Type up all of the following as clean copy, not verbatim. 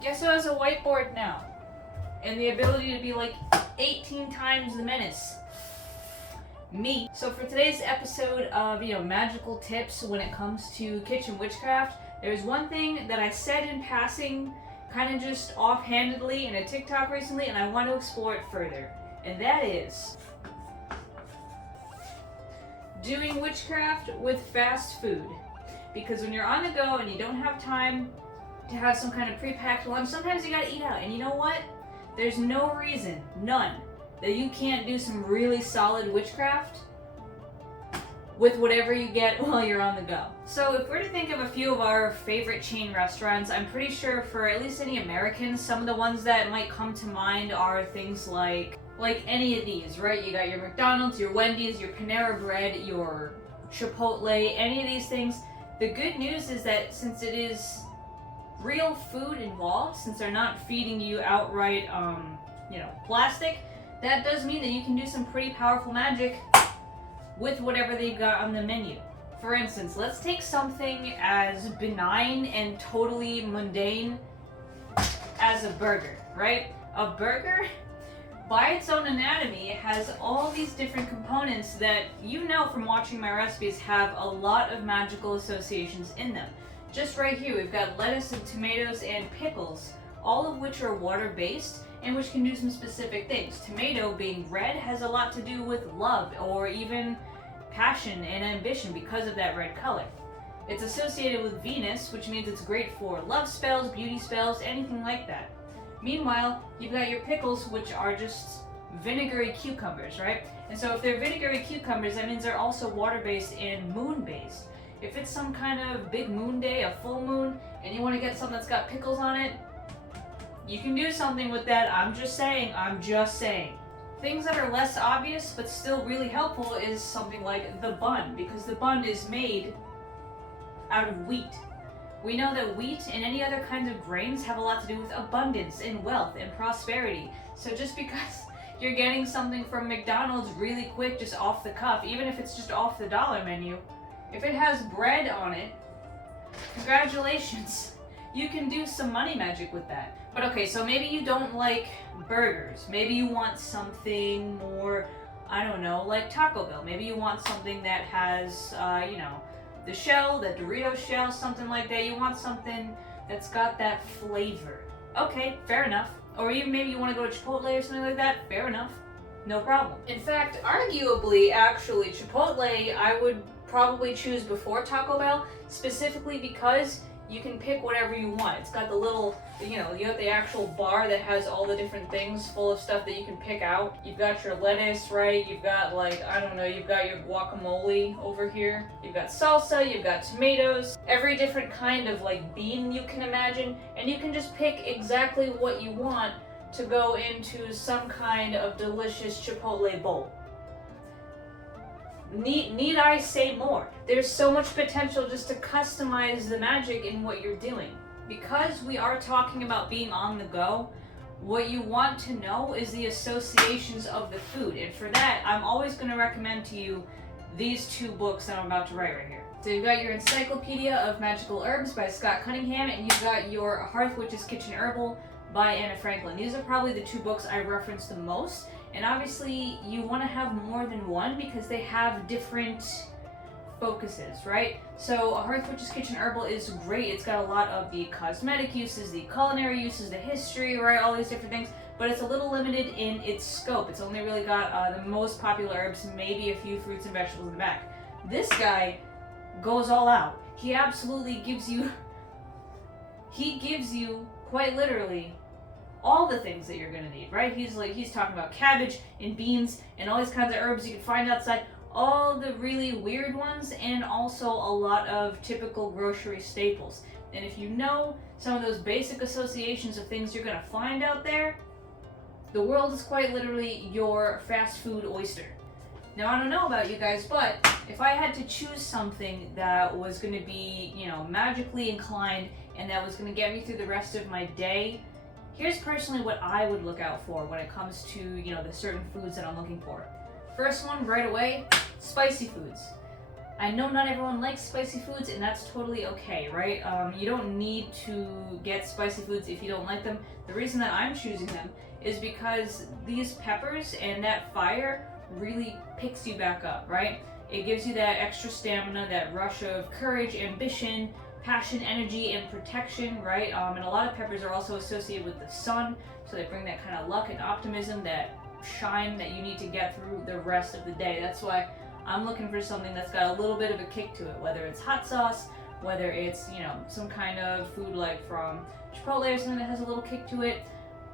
Guess who has a whiteboard now? And the ability to be like 18 times the menace? Me. So for today's episode of, magical tips when it comes to kitchen witchcraft, there's one thing that I said in passing, kind of just offhandedly in a TikTok recently, and I want to explore it further. And that is doing witchcraft with fast food. Because when you're on the go and you don't have time to have some kind of pre-packed lunch, sometimes you gotta eat out. And you know what? There's no reason, none, that you can't do some really solid witchcraft with whatever you get while you're on the go. So if we're to think of a few of our favorite chain restaurants, I'm pretty sure for at least any Americans, some of the ones that might come to mind are things like any of these, right? You got your McDonald's, your Wendy's, your Panera Bread, your Chipotle, any of these things. The good news is that since it is real food involved, since they're not feeding you outright, plastic, that does mean that you can do some pretty powerful magic with whatever they've got on the menu. For instance, let's take something as benign and totally mundane as a burger, right? A burger, by its own anatomy, has all these different components that from watching my recipes have a lot of magical associations in them. Just right here, we've got lettuce and tomatoes and pickles, all of which are water-based and which can do some specific things. Tomato, being red, has a lot to do with love or even passion and ambition because of that red color. It's associated with Venus, which means it's great for love spells, beauty spells, anything like that. Meanwhile, you've got your pickles, which are just vinegary cucumbers, right? And so if they're vinegary cucumbers, that means they're also water-based and moon-based. If it's some kind of big moon day, a full moon, and you want to get something that's got pickles on it, you can do something with that. I'm just saying. Things that are less obvious but still really helpful is something like the bun, because the bun is made out of wheat. We know that wheat and any other kinds of grains have a lot to do with abundance and wealth and prosperity. So just because you're getting something from McDonald's really quick, just off the cuff, even if it's just off the dollar menu, if it has bread on it, congratulations. You can do some money magic with that. But okay, so maybe you don't like burgers. Maybe you want something more, like Taco Bell. Maybe you want something that has, the shell, the Doritos shell, something like that. You want something that's got that flavor. Okay, fair enough. Or even maybe you want to go to Chipotle or something like that. Fair enough. No problem. In fact, arguably, actually, Chipotle I would probably choose before Taco Bell, specifically because you can pick whatever you want. It's got the little, you have the actual bar that has all the different things full of stuff that you can pick out. You've got your lettuce, right? You've got you've got your guacamole over here. You've got salsa, you've got tomatoes, every different kind of bean you can imagine, and you can just pick exactly what you want to go into some kind of delicious Chipotle bowl. Need I say more? There's so much potential just to customize the magic in what you're doing. Because we are talking about being on the go, what you want to know is the associations of the food. And for that, I'm always going to recommend to you these two books that I'm about to write right here. So you've got your Encyclopedia of Magical Herbs by Scott Cunningham, and you've got your Hearth Witch's Kitchen Herbal by Anna Franklin. These are probably the two books I reference the most. And obviously, you want to have more than one because they have different focuses, right? So, A Hearth Witch's Kitchen Herbal is great. It's got a lot of the cosmetic uses, the culinary uses, the history, right? All these different things. But it's a little limited in its scope. It's only really got the most popular herbs, maybe a few fruits and vegetables in the back. This guy goes all out. He absolutely gives you quite literally all the things that you're gonna need, right? He's talking about cabbage and beans and all these kinds of herbs you can find outside, all the really weird ones, and also a lot of typical grocery staples. And if you know some of those basic associations of things you're gonna find out there, the world is quite literally your fast food oyster. Now, I don't know about you guys, but if I had to choose something that was gonna be, magically inclined and that was gonna get me through the rest of my day, here's personally what I would look out for when it comes to, the certain foods that I'm looking for. First one, right away, spicy foods. I know not everyone likes spicy foods, and that's totally okay, right? You don't need to get spicy foods if you don't like them. The reason that I'm choosing them is because these peppers and that fire really picks you back up, right? It gives you that extra stamina, that rush of courage, ambition, passion, energy, and protection, right? And a lot of peppers are also associated with the sun, so they bring that kind of luck and optimism, that shine that you need to get through the rest of the day. That's why I'm looking for something that's got a little bit of a kick to it, whether it's hot sauce, whether it's, some kind of food like from Chipotle or something that has a little kick to it.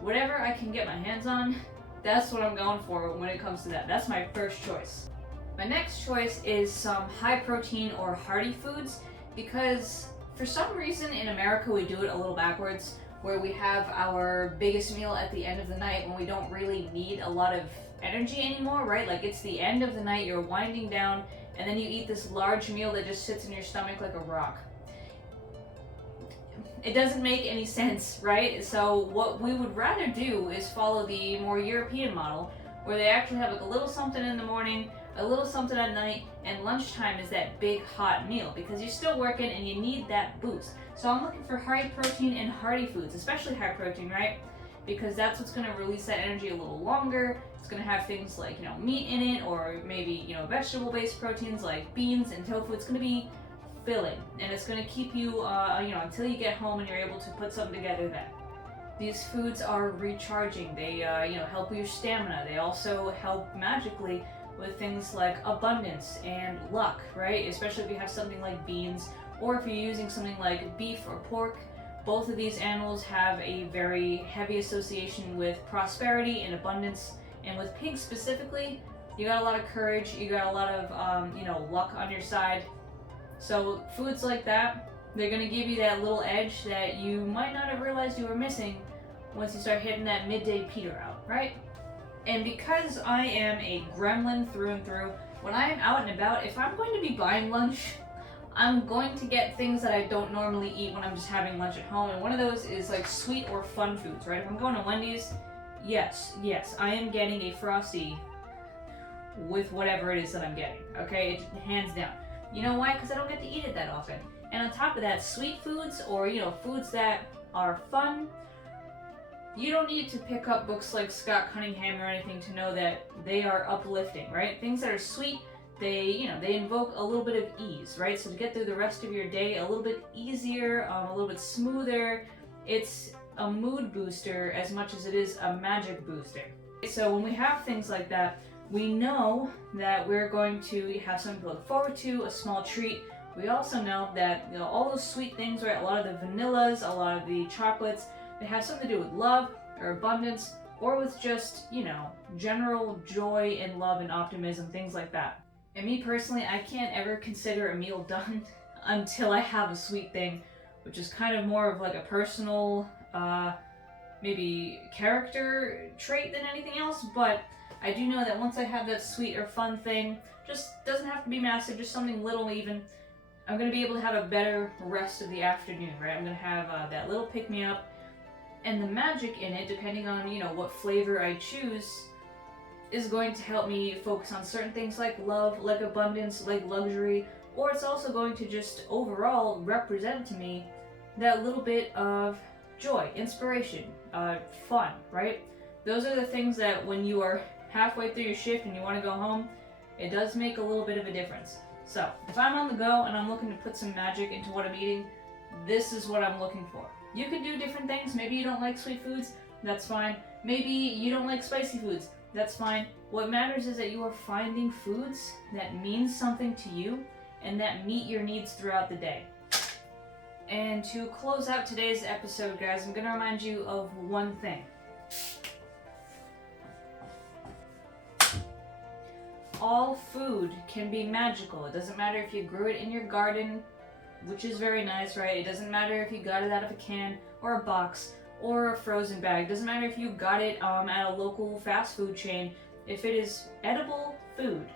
Whatever I can get my hands on, that's what I'm going for when it comes to that. That's my first choice. My next choice is some high protein or hearty foods, because for some reason in America we do it a little backwards, where we have our biggest meal at the end of the night when we don't really need a lot of energy anymore, right? Like, it's the end of the night, you're winding down, and then you eat this large meal that just sits in your stomach like a rock. It doesn't make any sense, right? So what we would rather do is follow the more European model, where they actually have like a little something in the morning, a little something at night, and lunchtime is that big hot meal, because you're still working and you need that boost. So I'm looking for high protein and hearty foods, especially high protein, right? Because that's what's going to release that energy a little longer. It's going to have things like, meat in it, or maybe, vegetable-based proteins like beans and tofu. It's going to be filling, and it's going to keep you, until you get home and you're able to put something together then. These foods are recharging. They, help your stamina. They also help magically with things like abundance and luck, right? Especially if you have something like beans, or if you're using something like beef or pork. Both of these animals have a very heavy association with prosperity and abundance. And with pigs specifically, you got a lot of courage, you got a lot of, luck on your side. So foods like that, they're gonna give you that little edge that you might not have realized you were missing once you start hitting that midday peter out, right? And because I am a gremlin through and through, when I am out and about, if I'm going to be buying lunch, I'm going to get things that I don't normally eat when I'm just having lunch at home. And one of those is like sweet or fun foods, right? If I'm going to Wendy's, yes, I am getting a Frosty with whatever it is that I'm getting, okay? Hands down. You know why? Because I don't get to eat it that often. And on top of that, sweet foods, or, foods that are fun, you don't need to pick up books like Scott Cunningham or anything to know that they are uplifting, right? Things that are sweet, they invoke a little bit of ease, right? So to get through the rest of your day a little bit easier, a little bit smoother. It's a mood booster as much as it is a magic booster. So when we have things like that, we know that we're going to have something to look forward to, a small treat. We also know that all those sweet things, right? A lot of the vanillas, a lot of the chocolates, they have something to do with love or abundance, or with just, general joy and love and optimism, things like that. And me personally, I can't ever consider a meal done until I have a sweet thing, which is kind of more of like a personal, maybe character trait than anything else. But I do know that once I have that sweet or fun thing, just doesn't have to be massive, just something little even, I'm going to be able to have a better rest of the afternoon, right? I'm going to have that little pick-me-up. And the magic in it, depending on, what flavor I choose, is going to help me focus on certain things like love, like abundance, like luxury, or it's also going to just overall represent to me that little bit of joy, inspiration, fun, right? Those are the things that when you are halfway through your shift and you want to go home, it does make a little bit of a difference. So if I'm on the go and I'm looking to put some magic into what I'm eating, this is what I'm looking for. You can do different things. Maybe you don't like sweet foods, that's fine. Maybe you don't like spicy foods, that's fine. What matters is that you are finding foods that mean something to you and that meet your needs throughout the day. And to close out today's episode, guys, I'm going to remind you of one thing. All food can be magical. It doesn't matter if you grew it in your garden, which is very nice, right? It doesn't matter if you got it out of a can or a box or a frozen bag. It doesn't matter if you got it at a local fast food chain. If it is edible food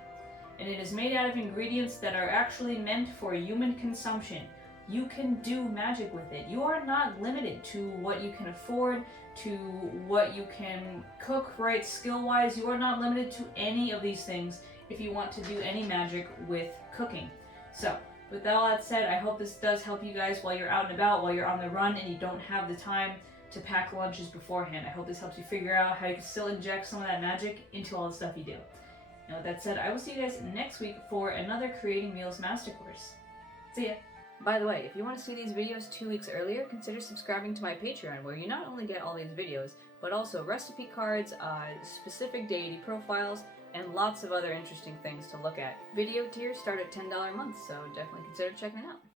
and it is made out of ingredients that are actually meant for human consumption, you can do magic with it. You are not limited to what you can afford, to what you can cook, right? Skill-wise, you are not limited to any of these things if you want to do any magic with cooking. So, with all that said, I hope this does help you guys while you're out and about, while you're on the run and you don't have the time to pack lunches beforehand. I hope this helps you figure out how you can still inject some of that magic into all the stuff you do. And with that said, I will see you guys next week for another Creating Meals Master Course. See ya! By the way, if you want to see these videos 2 weeks earlier, consider subscribing to my Patreon, where you not only get all these videos, but also recipe cards, specific deity profiles, and lots of other interesting things to look at. Video tiers start at $10 a month, so definitely consider checking it out.